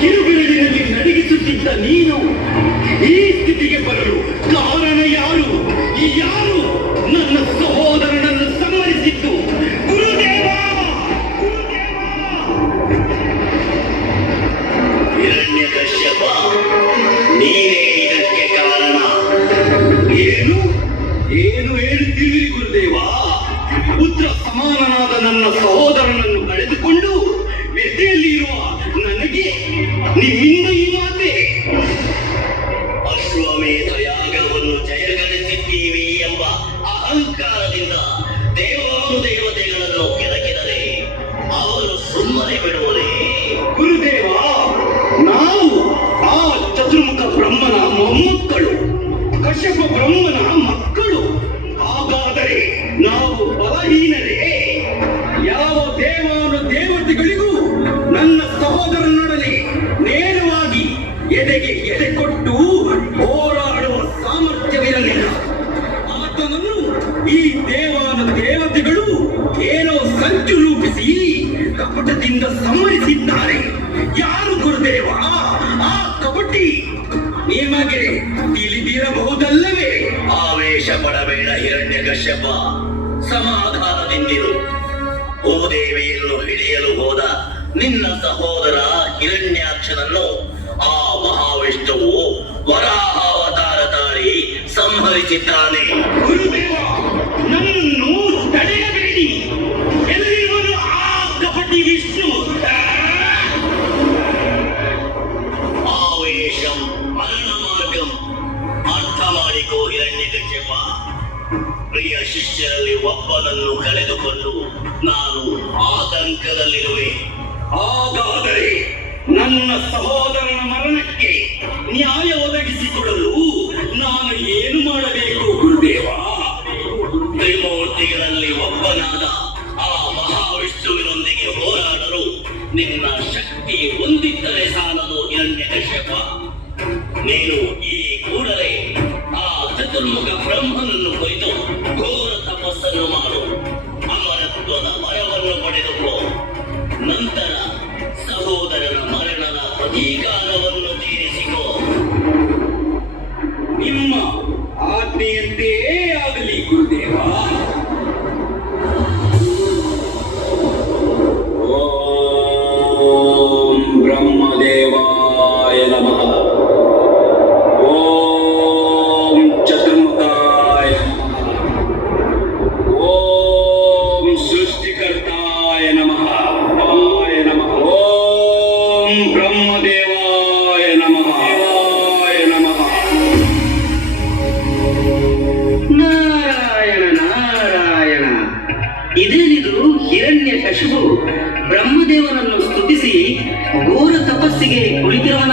ಕಿರುಬೆರಳಿನಲ್ಲಿ ನಡಗಿಸುತ್ತಿದ್ದ ನೀನು ಈ ಸ್ಥಿತಿಗೆ ಬರಲು ಕಾರಣ ಯಾರು? ಯಾರು ನನ್ನ ಸಹೋದರನನ್ನು ಸಂಹರಿಸಿದ್ದು? ಗುರುದೇವ! ಹಿರಣ್ಯಕಶ್ಯಪ, ನೀನೇ ಇದಕ್ಕೆ ಕಾರಣ. ಏನು ಏನು ಹೇಳುತ್ತಿರುವಿರಿ ಗುರುದೇವ? ಪುತ್ರ ಸಮಾನನಾದ ನನ್ನ ಸಹೋದರನನ್ನು ಕಳೆದುಕೊಂಡು ವ್ಯಥೆಯಲ್ಲಿರುವ ನನಗೆ ನಿಮ್ಮಿಂದ ಈ ಮಾತೆ? ಅಶ್ವಮೇಧ ಯಾಗವನ್ನು ಜಯಗಳಿಸಿದ್ದೀವಿ ಎಂಬ ಅಹಂಕಾರದಿಂದ ದೇವಾನುದೇವತೆಗಳನ್ನು ಕೆಳಗಿದರೆ ಅವರು ಸುಮ್ಮನೆ ಬಿಡುವರೇ? ಗುರುದೇವ, ನಾವು ಆ ಚತುರ್ಮುಖ ಬ್ರಹ್ಮನ ಮೊಮ್ಮಕ್ಕಳು, ಕಶ್ಯಪ ಬ್ರಹ್ಮನ ಮಕ್ಕಳು. ಹಾಗಾದರೆ ನಾವು ಬಲಹೀನರೇ? ಯಾವ ದೇವಾನುದೇವತೆಗಳಿಗೂ ನನ್ನ ಸಹೋದರನೊಡನೆ ನೇರವಾಗಿ ಎದೆಗೆ ಎದೆ ಕೊಟ್ಟು ಹೋರಾಡುವ ಸಾಮರ್ಥ್ಯವಿರಲಿಲ್ಲ. ಆತನನ್ನು ಈ ದೇವಾನುದೇವತೆಗಳು ಏನೋ ಸಂಚು ರೂಪಿಸಿ ಕಪಟದಿಂದ ಸಂಹರಿಸಿದ್ದಾರೆ. ಯಾರು ಗುರುದೇವ ಆ ಕಪಟಿ? ನಿಮಗೆ ತಿಳಿದಿರಬಹುದಲ್ಲವೇ? ಆವೇಶ ಪಡಬೇಡ ಹಿರಣ್ಯಕಶ್ಯಪ, ಸಮಾಧಾನದಿಂದಿರು. ಭೂದೇವಿಯನ್ನು ಹಿಡಿಯಲು ಹೋದ ನಿನ್ನ ಸಹೋದರ ಹಿರಣ್ಯಾಕ್ಷನನ್ನು ಆ ಮಹಾವಿಷ್ಣುವು ವರಾಹ ಅವತಾರ ತಾಳಿ ಸಂಹರಿಸಿದ್ದಾನೆ. ಗುರುದೇವ, ನನ್ನನ್ನು ತಡೆಯಬೇಡಿ. ಎಲ್ಲಿರುವುದು ಆ ಕಪಟಿ ವಿಷ್ಣು? ಆವೇಶಂ ಮರಣ ಮಾರ್ಗಂ. ಅರ್ಥ ಮಾಡಿಕೋ ಹಿರಣ್ಯಕಶ್ಯಪ. ಪ್ರಿಯ ಶಿಷ್ಯರಲ್ಲಿ ಒಬ್ಬನನ್ನು ಕಳೆದುಕೊಂಡು ನಾನು ಆತಂಕದಲ್ಲಿರುವೆ. ಹಾಗಾದರೆ ನನ್ನ ಸಹೋದರನ ಮರಣಕ್ಕೆ ನ್ಯಾಯ ಒದಗಿಸಿಕೊಡಲು ನಾನು ಏನು ಮಾಡಬೇಕು ಗುರುದೇವ? ತ್ರಿಮೂರ್ತಿಗಳಲ್ಲಿ ಒಬ್ಬನಾದ ಆ ಮಹಾವಿಷ್ಣುವಿನೊಂದಿಗೆ ಹೋರಾಡಲು ನಿನ್ನ ಶಕ್ತಿ ಹೊಂದಿದ್ದರೆ ಸಾಲದು ಹಿರಣ್ಯಕಶ್ಯಪ. ನೀನು ಈ ಕೂಡಲೇ ಆ ಚತುರ್ಮುಖ ಬ್ರಹ್ಮನನ್ನು ಕುರಿತು ಘೋರ ತಪಸ್ಸನ್ನು ಮಾಡು. ಅಮರತ್ವದ ವರವನ್ನು ಪಡೆದುಕೋ. ನಂತರ ಸಹೋದರನ ಮರಣದ ಪ್ರತೀಕಾರವನ್ನು ತೀರಿಸಿಕೋ. ನಿಮ್ಮ ಆಜ್ಞೆಯಂತೆ ಆಗಲಿ ಗುರುದೇವ. ಓಂ ಬ್ರಹ್ಮದೇವಾಯ ನಮಃ. ಓಂ ಚತುರ್ಮುಖಾಯ ನಮಃ. ಓಂ ಸೃಷ್ಟಿಕರ್ತಾಯ ನಮಃ. ಓಂ ಬ್ರಹ್ಮದೇವಾಯ ನಮಃ. ನಾರಾಯಣ ನಾರಾಯಣ. ಇದೇನಿದು? ಹಿರಣ್ಯಕಶಿಪು ಬ್ರಹ್ಮದೇವನನ್ನು ಸ್ತುತಿಸಿ ಘೋರ ತಪಸ್ಸಿಗೆ ಕುಳಿತಿರುವನ